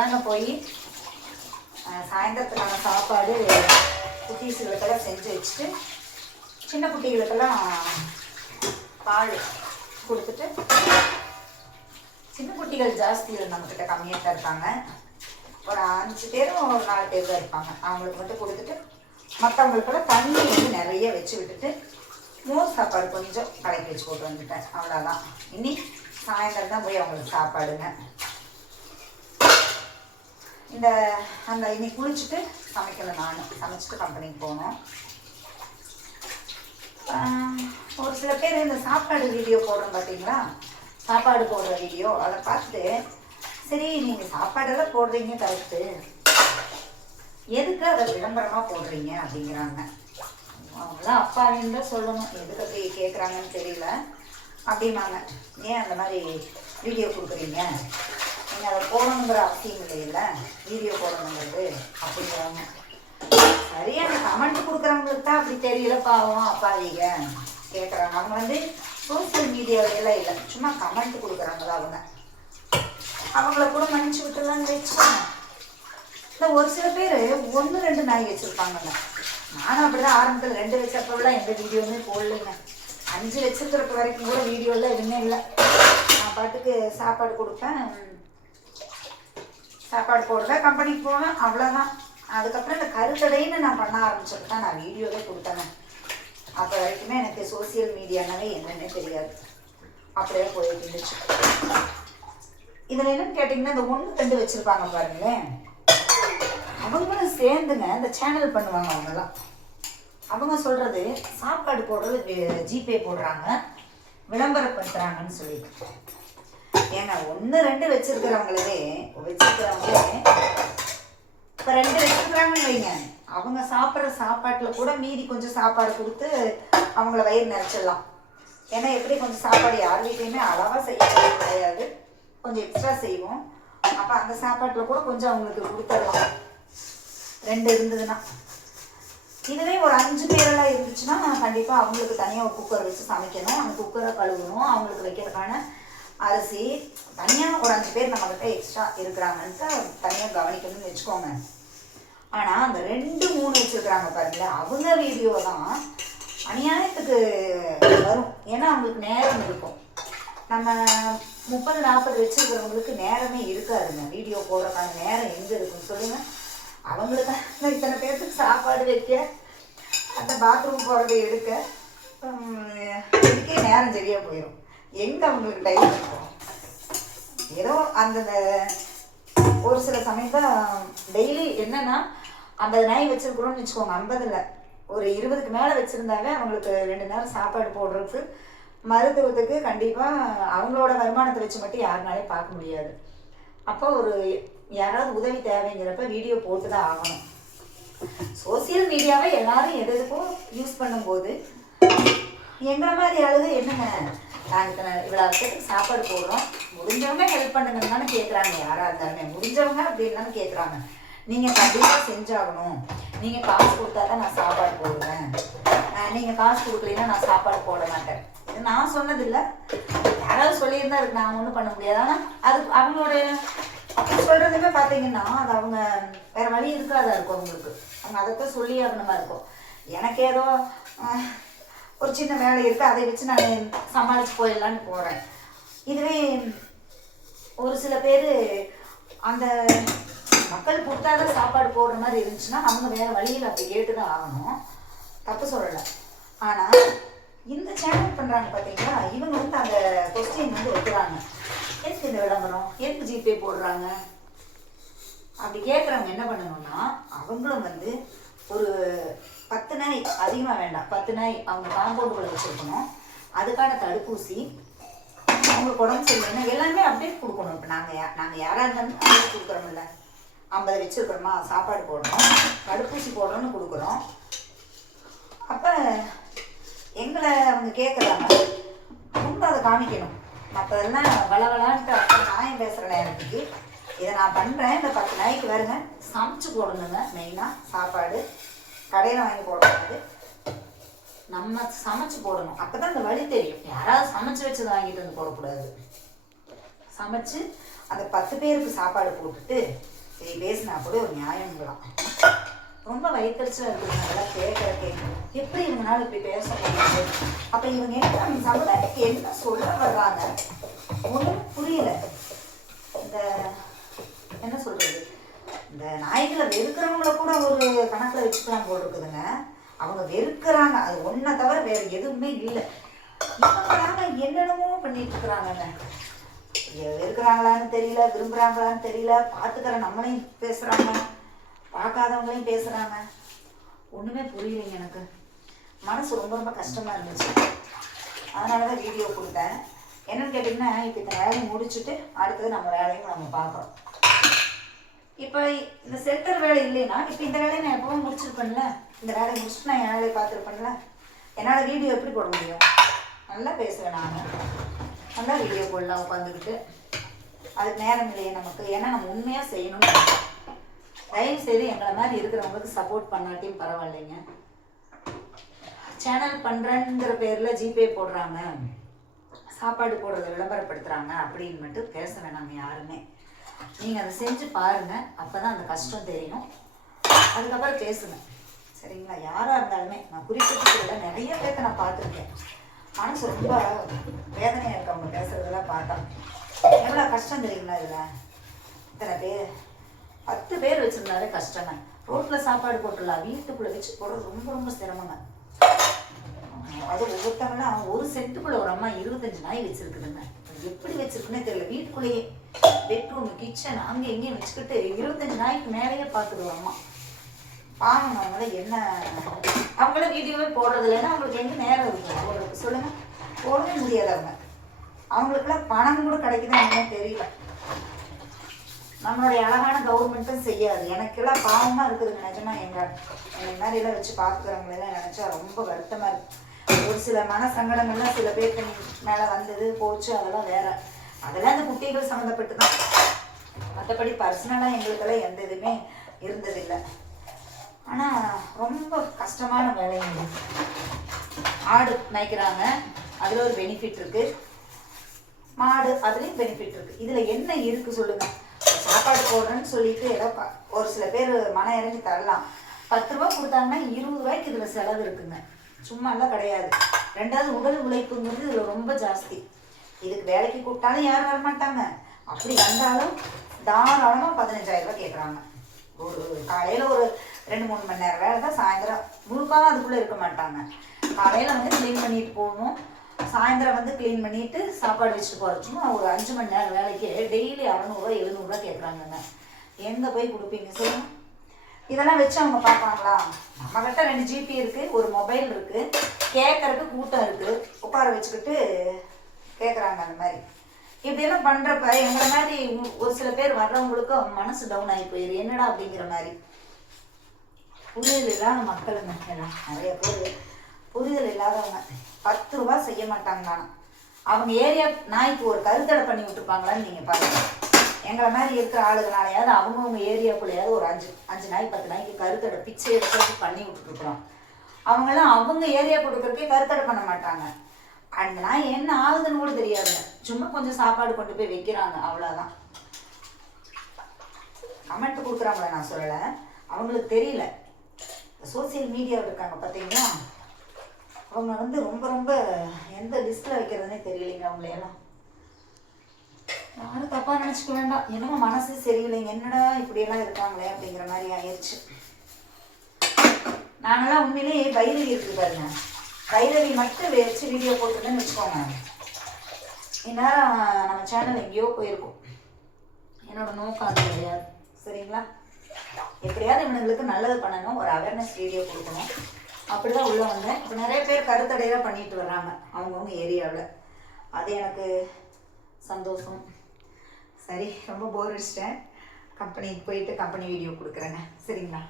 தாங்க போய் சாயந்தரத்துக்கான சாப்பாடு குட்டீஸுகளுக்கெல்லாம் செஞ்சு வச்சுட்டு சின்ன குட்டிகளுக்கெல்லாம் பால் கொடுத்துட்டு சின்ன குட்டிகள் ஜாஸ்தி நம்மக்கிட்ட கம்மியாக தான் இருப்பாங்க ஒரு அஞ்சு பேரும் ஒரு நாலு பேர் தான் இருப்பாங்க. அவங்களுக்கு மட்டும் கொடுத்துட்டு மற்றவங்களுக்கெல்லாம் தண்ணி வந்து நிறைய வச்சு விட்டுட்டு மோர் சாப்பாடு கொஞ்சம் கலக்கி வச்சு போட்டு வந்துட்டேன். அவ்வளோதான் இனி சாயந்தரம் தான் போய் அவங்களுக்கு சாப்பாடுங்க. இந்த அந்த இன்னைக்கு குளிச்சுட்டு சமைக்கலை நானும் சமைச்சிட்டு கம்பெனிக்கு போனோம். ஒரு சில பேர் இந்த சாப்பாடு வீடியோ போடுறோம் பார்த்தீங்களா சாப்பாடு போடுற வீடியோ அதை பார்த்துட்டு சரி நீங்கள் சாப்பாடெல்லாம் போடுறீங்க கரெக்டு எதுக்கு அதை விளம்பரமாக போடுறீங்க அப்படிங்கிறாங்க. அவங்களாம் அப்பாவின்னு தான் சொல்லணும்? எதுக்கு அப்படி கேட்குறாங்கன்னு தெரியல. அப்படின்னாங்க. ஏன் அந்த மாதிரி வீடியோ கொடுக்குறீங்க? நீங்கள் அதை போடணுங்கிற அவசியம் இல்லையில வீடியோ போடணுங்கிறது. அப்படிங்கிறாங்க சரி அந்த கமெண்ட் கொடுக்குறவங்களுக்கு தான் அப்படி தெரியல பாவம் அப்பாவிங்க. கேட்குறாங்க அவங்க வந்து சோசியல் மீடியாவில இல்லை. சும்மா கமெண்ட் கொடுக்குறாங்க அவங்க. அவங்கள கூட மன்னிச்சு விட்டுலான்னு வச்சுக்கோங்க இல்லை ஒரு சில பேர் ஒன்று ரெண்டு நாய் வச்சுருப்பாங்கல்ல. நானும் அப்படிதான் ஆரம்பத்தில் ரெண்டு வச்சப்பெல்லாம் எந்த வீடியோவுமே போடலைங்க. அஞ்சு வச்சிருக்கிறப்ப வரைக்கும் கூட வீடியோவில் எதுவுமே இல்லை. நான் பாட்டுக்கு சாப்பாடு கொடுப்பேன். சாப்பாடு போடுவேன் கம்பெனிக்கு போவேன் அவ்வளோதான் அதுக்கப்புறம் இந்த கருத்தடைன்னு நான் பண்ண ஆரம்பிச்சுட்டு தான் நான் வீடியோவே கொடுத்தேங்க அப்போ வரைக்குமே எனக்கு சோசியல் மீடியானாவே என்னன்னே தெரியாது. அப்படியே போயிட்டு இருந்துச்சு. இதில் என்னன்னு கேட்டிங்கன்னா இந்த ஒன்று ரெண்டு வச்சுருப்பாங்க பாருங்களேன். அவங்களும் சேர்ந்துங்க இந்த சேனல் பண்ணுவாங்க அவங்கெல்லாம். அவங்க சொல்கிறது சாப்பாடு போடுறது ஜிபே போடுறாங்க விளம்பரப்படுத்துகிறாங்கன்னு சொல்லிட்டு. ஏங்க ஒன்று ரெண்டு வச்சிருக்கிறவங்களவே வச்சிருக்கிறவங்களே இப்போ ரெண்டு வச்சிருக்கிறாங்கன்னு வைங்க. அவங்க சாப்பிட்ற சாப்பாட்டில் கூட மீதி கொஞ்சம் சாப்பாடு கொடுத்து அவங்கள வயிறு நிறச்சிடலாம். ஏன்னா எப்படி கொஞ்சம் சாப்பாடு யார் வீட்லையுமே அளவாக செய்ய கிடையாது கொஞ்சம் எக்ஸ்ட்ரா செய்வோம். அப்போ அந்த சாப்பாட்டில் கூட கொஞ்சம் அவங்களுக்கு கொடுத்துடலாம். ரெண்டு இருந்ததுன்னா. இதுவே ஒரு அஞ்சு பேரெல்லாம் இருந்துச்சுன்னா கண்டிப்பாக அவங்களுக்கு தனியாக ஒரு குக்கர் வச்சு சமைக்கணும். அந்த குக்கரை கழுவணும். அவங்களுக்கு வைக்கிறதுக்கான அரிசி தனியாக ஒரு அஞ்சு பேர் நம்மக்கிட்ட எக்ஸ்ட்ரா இருக்கிறாங்கன்ட்டு தனியாக கவனிக்கணும்னு வச்சுக்கோங்க. ஆனால் அந்த ரெண்டு மூணு வச்சுருக்குறாங்க பாருங்களேன் அவங்க வீடியோ தான் அநியாயத்துக்கு வரும். ஏன்னா அவங்களுக்கு நேரம் இருக்கும். நம்ம முப்பது நாற்பது வச்சுருக்கிறவங்களுக்கு நேரமே இருக்காதுங்க. வீடியோ போடுறதுக்கான நேரம் எங்கே இருக்குன்னு சொல்லுங்கள் அவங்களுக்கு இத்தனை பேர்த்துக்கு சாப்பாடு வைக்க அந்த பாத்ரூம் போகிறத எடுக்க இதுக்கே நேரம் சரியாக போயிடும் எங்கே அவங்களுக்கு டைம் இருக்கும்? ஏதோ அந்தந்த ஒரு சில சமயத்தில் டெய்லி என்னன்னா ஐம்பது நாய் வச்சுருக்குறோம்னு வச்சுக்கோங்க ஐம்பதில். ஒரு இருபதுக்கு மேலே வச்சுருந்தாவே அவங்களுக்கு ரெண்டு நேரம் சாப்பாடு போடுறதுக்கு மருத்துவத்துக்கு கண்டிப்பாக அவங்களோட வருமானத்தை வச்சு மட்டும் யாருனாலே பார்க்க முடியாது. அப்போ ஒரு யாராவது உதவி தேவைங்கிறப்ப வீடியோ போட்டு தான் ஆகணும் சோசியல் மீடியாவை எல்லாரும் எது எதுக்கும் யூஸ் பண்ணும்போது எங்களை மாதிரி ஆளுங்க என்னங்க? நாங்கள் இத்தனை இவ்வளோ பேருக்கு சாப்பாடு போடுறோம். முடிஞ்சவங்க ஹெல்ப் பண்ணுங்கன்னு தானே கேட்குறாங்க யாராக இருந்தாலுமே முடிஞ்சவங்க அப்படின்னு கேட்குறாங்க நீங்கள் கண்டிப்பாக செஞ்சாகணும். நீங்கள் காசு கொடுத்தா தான் நான் சாப்பாடு போடுவேன். நீங்கள் காசு கொடுக்கலைன்னா நான் சாப்பாடு போட மாட்டேன். இது நான் சொன்னதில்லை. யாராவது சொல்லியிருந்தா அதுக்கு நான் ஒன்றும் பண்ண முடியாது. ஆனால் அது அவங்களோட சொல்கிறதுமே பார்த்தீங்கன்னா அது அவங்க வேறு வழி இருக்காதா இருக்கும் அவங்களுக்கு. அவங்க அதைத்தான் சொல்லி ஆகணுமா இருக்கும். எனக்கு ஏதோ ஒரு சின்ன வேலை இருக்குது அதை வச்சு நான் சமாளித்து போயிடலான்னு போகிறேன் இதுவே ஒரு சில பேர் அந்த மக்கள் கொடுத்தாதான் சாப்பாடு போடுற மாதிரி இருந்துச்சுன்னா அவங்க வேற வழியில் அப்படி கேட்டு தான் ஆகணும். தப்பு சொல்லலை. ஆனால் இந்த சேனல் பண்ணுறாங்க பார்த்தீங்களா இவங்க வந்து அந்த கொஸ்டின் வந்து வைக்கிறாங்க. எதுக்கு இந்த விளம்பரம்? எதுக்கு ஜிபே போடுறாங்க? அப்படி கேட்குறவங்க என்ன பண்ணணும்னா அவங்களும் வந்து ஒரு பத்து நாய் அதிகமாக வேண்டாம். பத்து நாய் அவங்க காம்பவுண்டுக்குள்ளே வச்சுருக்கணும். அதுக்கான தடுப்பூசி அவங்களுக்கு உடம்பு சரியில்லைன்னா எல்லாமே அப்டேட் கொடுக்கணும். இப்போ நாங்கள் யா நாங்கள் யாராக இருந்தாலும் அப்டேட் கொடுக்குறோம்ல. ஐம்பது வச்சுருக்குறோமா சாப்பாடு போடணும். தடுப்பூசி போடணும்னு கொடுக்குறோம். அப்போ எங்களை அவங்க கேட்குறாங்க ரொம்ப அதை காமிக்கணும். மற்றதெல்லாம் வளவலான்ட்டு அப்புறம் நியாயம் பேசுகிற நேரத்துக்கு இதை நான் பண்ணுறேன் இந்த பத்து நாளைக்கு வருங்க. சமைச்சு போடணுங்க மெயினாக சாப்பாடு. கடையில் வாங்கி போடக்கூடாது நம்ம சமைச்சு போடணும். அப்போ தான் அந்த வழி தெரியும். யாராவது சமைச்சு வச்சது வாங்கிட்டு வந்து போடக்கூடாது. சமைச்சு அந்த பத்து பேருக்கு சாப்பாடு போட்டுட்டு சரி பேசினா கூட ஒரு நியாயங்களாம் ரொம்ப வயிற்றுச்சலாக இருக்குது அதெல்லாம் கேட்குறக்கே எப்படி இவங்களால இப்படி பேச முடியாது? அப்போ இவங்க என்ன நம்ம சமுதாயத்துக்கு என்ன சொல்ல வர்றாங்க? ஒன்றும் புரியல. இந்த என்ன சொல்றது? இந்த நாய்களை வெறுக்கிறவங்கள கூட ஒரு கணக்கில் வச்சுக்கலாம் போல் இருக்குதுங்க அவங்க வெறுக்கிறாங்க. அது ஒன்றை தவிர வேற எதுவுமே இல்லை. இவங்களால என்னென்னமோ பண்ணிட்டு இருக்கிறாங்கங்க. வெறுக்கிறாங்களான்னு தெரியல விரும்புகிறாங்களான்னு தெரியல. பார்த்துக்கிற நம்மளையும் பேசுகிறாங்க பார்க்காதவங்களையும் பேசுகிறாங்க ஒன்றுமே புரியலைங்க எனக்கு. மனசு ரொம்ப ரொம்ப கஷ்டமாக இருந்துச்சு. அதனால தான் வீடியோ கொடுத்தேன். என்னன்னு கேட்டிங்கன்னா இப்போ இந்த வேலையை முடிச்சுட்டு அடுத்தது நம்ம வேலையும் நம்ம பார்க்குறோம். இப்போ இந்த சென்டர் வேலை இல்லைன்னா இப்போ இந்த வேலையை நான் எப்பவும் முடிச்சிருப்பேன்ல? இந்த வேலையை முடிச்சுட்டு நான் என் வேலையை பார்த்துருப்பேன்ல? என்னால் வீடியோ எப்படி போட முடியும்? நல்லா பேசுவேன் நான். நல்லா வீடியோ போடலாம் உட்காந்துக்கிட்டு அதுக்கு நேரம் இல்லையே நமக்கு. ஏன்னா நம்ம உண்மையாக செய்யணும்னு தயவு செய்து எங்களை மாதிரி இருக்கிறவங்களுக்கு சப்போர்ட் பண்ணாட்டியும் பரவாயில்லைங்க. சேனல் பண்ணுறேங்கிற பேரில் ஜிபே போடுறாங்க. சாப்பாடு போடுறத விளம்பரப்படுத்துகிறாங்க அப்படின்னு மட்டும் பேச வேணாம் யாருமே. நீங்கள் அதை செஞ்சு பாருங்கள் அப்போ தான் அந்த கஷ்டம் தெரியும். அதுக்கப்புறம் பேசுங்க. சரிங்களா? யாராக இருந்தாலுமே நான் குறிப்பிட்டு நிறைய பேர்த்த நான் பார்த்துருக்கேன். மனசு ரொம்ப வேதனையாக இருக்கு அவங்க பேசுகிறதெல்லாம் பார்த்தா. எவ்வளோ கஷ்டம் தெரியுங்களா இதில்? இத்தனை பேர். பத்து பேர் வச்சுருந்தாலே கஷ்டங்க. ரோட்டில் சாப்பாடு போட்டுடலாம். வீட்டுக்குள்ளே வச்சு போடுறது ரொம்ப ரொம்ப சிரமங்க. அது ஒவ்வொருத்தவங்களும் அவன் ஒரு செட்டுக்குள்ளே ஒரு அம்மா இருபத்தஞ்சு நாய் வச்சிருக்குதுங்க. எப்படி வச்சுருக்குன்னே தெரியல. வீட்டுக்குள்ளேயே பெட்ரூம் கிச்சன் அங்கே எங்கேயும் வச்சுக்கிட்டு இருபத்தஞ்சு நாய்க்கு மேலேயே பார்க்குது பாருங்க பாவம் அவங்கள என்ன அவங்கள வீடியோவே போடுறது இல்லைன்னா அவங்களுக்கு எங்கே நேரம் இருக்கும்? போடுறது சொல்லுங்க. போடவே முடியாது அவங்க. அவங்களுக்குலாம் பணம் கூட கிடைக்குதா என்ன தெரியல. நம்மளுடைய அழகான கவர்மெண்ட்டும் செய்யாது. எனக்கெல்லாம் பாவமாக இருக்குது நிஜமா. எங்க இந்த மாதிரி எல்லாம் வச்சு பார்க்குறவங்களெல்லாம் நினச்சா ரொம்ப வருத்தமாக இருக்கு. ஒரு சில மன சங்கடங்கள்லாம் சில பேருக்கு மேலே வந்தது போச்சு அதெல்லாம் வேற. அதெல்லாம் அந்த குட்டிகள் சம்மந்தப்பட்டு தான் மற்றபடி பர்சனலாக எங்களுக்கெல்லாம் எந்த இதுவுமே இருந்ததில்லை. ஆனால் ரொம்ப கஷ்டமான வேலைங்க ஆடு மேய்க்கிறாங்க. அதில் ஒரு பெனிஃபிட் இருக்குது மாடு அதுலேயும் பெனிஃபிட் இருக்குது இதில் என்ன இருக்குது சொல்லுங்கள் சாப்பாடு போடுறேன்னு சொல்லிட்டு ஏதோ ஒரு சில பேர் மனம் இறங்கி தரலாம். பத்து ரூபா கொடுத்தாங்கன்னா இருபது ரூபாய்க்கு இதில் செலவு இருக்குங்க. சும்மாலாம் கிடையாது. ரெண்டாவது உடல் உழைப்புங்கிறது இதில் ரொம்ப ஜாஸ்தி. இதுக்கு வேலைக்கு கூப்பிட்டாலும் யாரும் வரமாட்டாங்க. அப்படி வந்தாலும் தாராளமாக பதினஞ்சாயிரம் ரூபாய் கேட்குறாங்க ஒரு காலையில் ஒரு ரெண்டு மூணு மணி நேரம் வேலை தான் சாயந்தரம் முழுக்காக அதுக்குள்ளே இருக்க மாட்டாங்க. காலையில் வந்து க்ளீன் பண்ணிட்டு போகணும். சாயந்தரம் வந்து க்ளீன் பண்ணிட்டு சாப்பாடு வச்சுட்டு போகிறது ஒரு அஞ்சு மணி நேரம் வேலைக்கு டெய்லி அறநூறுவா எழுநூறுவா கேட்குறாங்கங்க எங்கே போய் கொடுப்பீங்க சார் இதெல்லாம் வச்சு அவங்க பார்ப்பாங்களா? நம்மக்கிட்ட கிட்ட ரெண்டு ஜிபி இருக்குது ஒரு மொபைல் இருக்குது கேட்கறதுக்கு கூட்டம் இருக்குது உட்கார வச்சுக்கிட்டு கேட்குறாங்க அந்த மாதிரி. இப்படியெல்லாம் பண்ணுறப்ப எங்களை மாதிரி ஒரு சில பேர் வர்றவங்களுக்கும் மனசு டவுன் ஆகி போயிரு என்னடா அப்படிங்கிற மாதிரி. புரிதல் இல்லாத மக்களுங்க எல்லாம் நிறைய பேர் புரிதல் இல்லாதவங்க. பத்து ரூபா செய்ய மாட்டாங்க நானும் அவங்க ஏரியா நாய்க்கு ஒரு கருத்தடை பண்ணி விட்டுருப்பாங்களான்னு நீங்கள் பாருங்க. எங்களை மாதிரி இருக்கிற ஆளுங்களாலையாவது அவங்கவுங்க ஏரியாக்குள்ளேயாவது ஒரு அஞ்சு அஞ்சு நாய் பத்து நாய்க்கு கருத்தடை பிச்சை எடுத்து பண்ணி விட்டுருக்குறோம் அவங்கெல்லாம் அவங்க ஏரியா கொடுக்குறக்கே கருத்தடை பண்ண மாட்டாங்க. அந்த என்ன ஆகுதுன்னு கூட தெரியாதுங்க. சும்மா கொஞ்சம் சாப்பாடு கொண்டு போய் வைக்கிறாங்க அவ்வளோதான் கமெண்ட் கொடுக்குறாங்கள நான் சொல்லலை. அவங்களுக்கு தெரியல. சோசியல் மீடியாவில் இருக்காங்க பார்த்தீங்களா? அவங்க வந்து ரொம்ப ரொம்ப எந்த லிஸ்ட்டில் வைக்கிறதுனே தெரியலைங்க அவங்களையெல்லாம். நானும் தப்பாக நினச்சிக்க வேண்டாம். என்னமோ மனசு சரியில்லைங்க. என்னடா இப்படியெல்லாம் இருக்காங்களே அப்படிங்கிற மாதிரி ஆயிடுச்சு நாங்களாம் உண்மையிலேயே வயிறு இருக்கு பாருங்க கைரவி மட்டும் வச்சு வீடியோ போட்டுருந்தேன்னு வச்சுக்கோங்க. இந்நேரம் நம்ம சேனல் எங்கேயோ போயிருக்கும். என்னோட நோக்கம் அது கிடையாது. சரிங்களா? எப்படியாவது இவனுங்களுக்கு நல்லது பண்ணணும். ஒரு அவேர்னஸ் வீடியோ கொடுக்கணும். அப்படிதான் உள்ளே வந்தேன். இப்போ நிறைய பேர் கருத்தடையெல்லாம் பண்ணிட்டு வர்றாங்க. அவங்கவுங்க ஏரியாவில். அது எனக்கு சந்தோஷம். சரி ரொம்ப போர் அடிச்சிட்டேன். கம்பெனிக்கு போயிட்டு கம்பெனி வீடியோ கொடுக்குறேங்க. சரிங்களா?